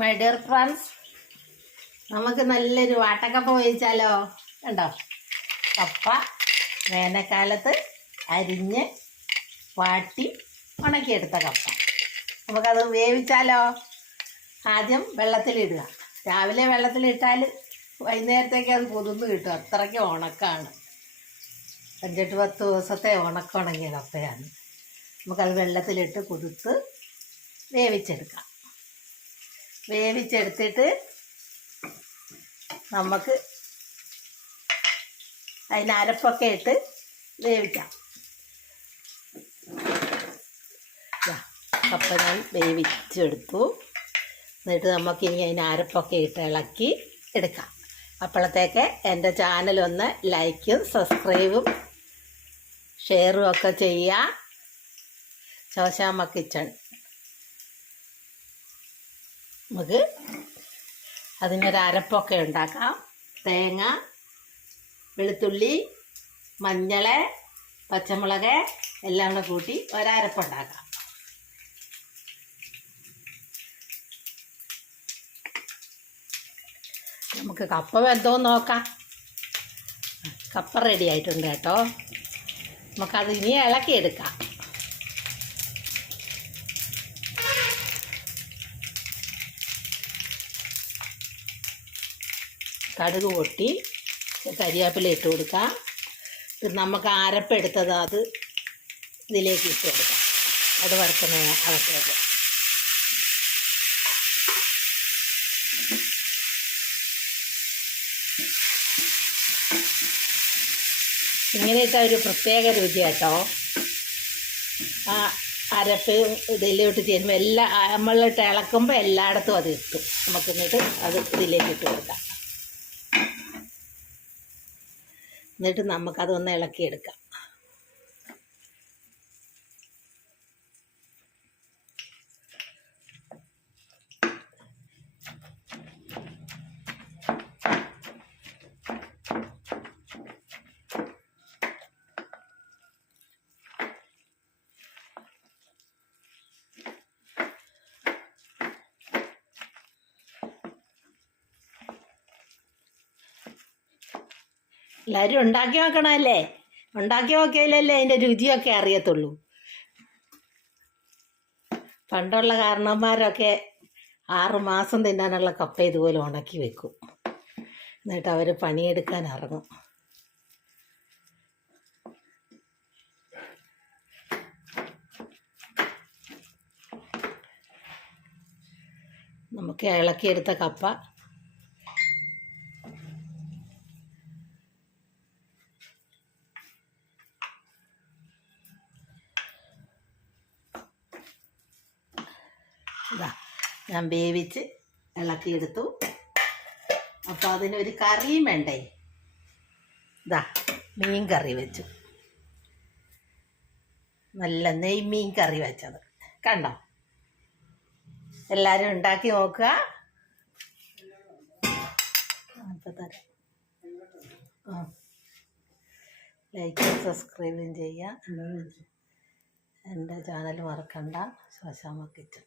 My dear friends, നമുക്ക് നല്ലൊരു വാട്ടക്കപ്പ വേവിച്ചാലോ? കണ്ടോ, കപ്പ വേനൽക്കാലത്ത് അരിഞ്ഞ് വാട്ടി ഉണക്കിയെടുത്ത കപ്പ. നമുക്കത് വേവിച്ചാലോ? ആദ്യം വെള്ളത്തിലിടുക. രാവിലെ വെള്ളത്തിലിട്ടാൽ വൈകുന്നേരത്തേക്ക് അത് കുതിർന്ന് കിട്ടും, അത്രയ്ക്ക് ഉണക്കാണ്. 5-10 ദിവസത്തെ ഉണങ്ങിയ കപ്പയാണ്. നമുക്കത് വെള്ളത്തിലിട്ട് കുതിർത്ത് വേവിച്ചെടുക്കാം. വേവിച്ചെടുത്തിട്ട് നമുക്ക് അതിന് അരപ്പൊക്കെ ഇട്ട് വേവിക്കാം. കപ്പ ഞാൻ വേവിച്ചെടുത്തു. എന്നിട്ട് നമുക്കിനി അതിന് അരപ്പൊക്കെ ഇട്ട് ഇളക്കി എടുക്കാം. അപ്പോഴത്തേക്ക് എൻ്റെ ചാനലൊന്ന് ലൈക്കും സബ്സ്ക്രൈബും ഷെയറും ഒക്കെ ചെയ്യുക. ശോശാമ്മ കിച്ചൺ. നമുക്ക് അതിനൊരു അരപ്പൊക്കെ ഉണ്ടാക്കാം. തേങ്ങ, വെളുത്തുള്ളി, മഞ്ഞൾ, പച്ചമുളക് എല്ലാം കൂടെ കൂട്ടി ഒരരപ്പുണ്ടാക്കാം. നമുക്ക് കപ്പ വെന്തോന്ന് നോക്കാം. കപ്പ റെഡി ആയിട്ടുണ്ട് കേട്ടോ. നമുക്കത് ഇനി ഇളക്കിയെടുക്കാം. കടുക് പൊട്ടി കരിവേപ്പില ഇട്ട് കൊടുക്കാം. നമുക്ക് അരപ്പെടുത്തത് അത് ഇതിലേക്ക് ഇട്ട് കൊടുക്കാം. അത് വറുക്കുന്ന അകത്തേക്ക് ഇങ്ങനെയൊക്കെ ഒരു പ്രത്യേക രുചി കേട്ടോ. ആ അരപ്പ് ഇതിലോട്ട് ചേരുമ്പോൾ നമ്മളിട്ട് ഇളക്കുമ്പോൾ എല്ലായിടത്തും അത് ഇട്ടു. നമുക്ക് എന്നിട്ട് അത് ഇതിലേക്ക് ഇട്ട് കൊടുക്കാം. എന്നിട്ട് നമുക്കതൊന്ന് ഇളക്കിയെടുക്കാം. എല്ലാവരും ഉണ്ടാക്കി നോക്കണമല്ലേ? ഉണ്ടാക്കി നോക്കിയാലല്ലേ അതിൻ്റെ രുചിയൊക്കെ അറിയത്തുള്ളൂ. പണ്ടുള്ള കാരണവന്മാരൊക്കെ 6 മാസം തിന്നാനുള്ള കപ്പ ഇതുപോലെ ഉണക്കി വെക്കും. എന്നിട്ട് അവർ പണിയെടുക്കാൻ ഇറങ്ങും. നമുക്ക് ഇളക്കിയെടുത്ത കപ്പ ഇതാ ഞാൻ വേവിച്ച് ഇളക്കിയെടുത്തു. അപ്പോൾ അതിനൊരു കറിയും വേണ്ടേ? ഇതാ മീൻ കറി വെച്ചു. നല്ല നെയ്മീൻ കറി വെച്ചത് കണ്ടോ. എല്ലാവരും ഉണ്ടാക്കി നോക്കുക. ലൈക്കും സബ്സ്ക്രൈബും ചെയ്യുക. എൻ്റെ ചാനൽ മറക്കണ്ട. ശോശാമ്മ കിച്ചൺ.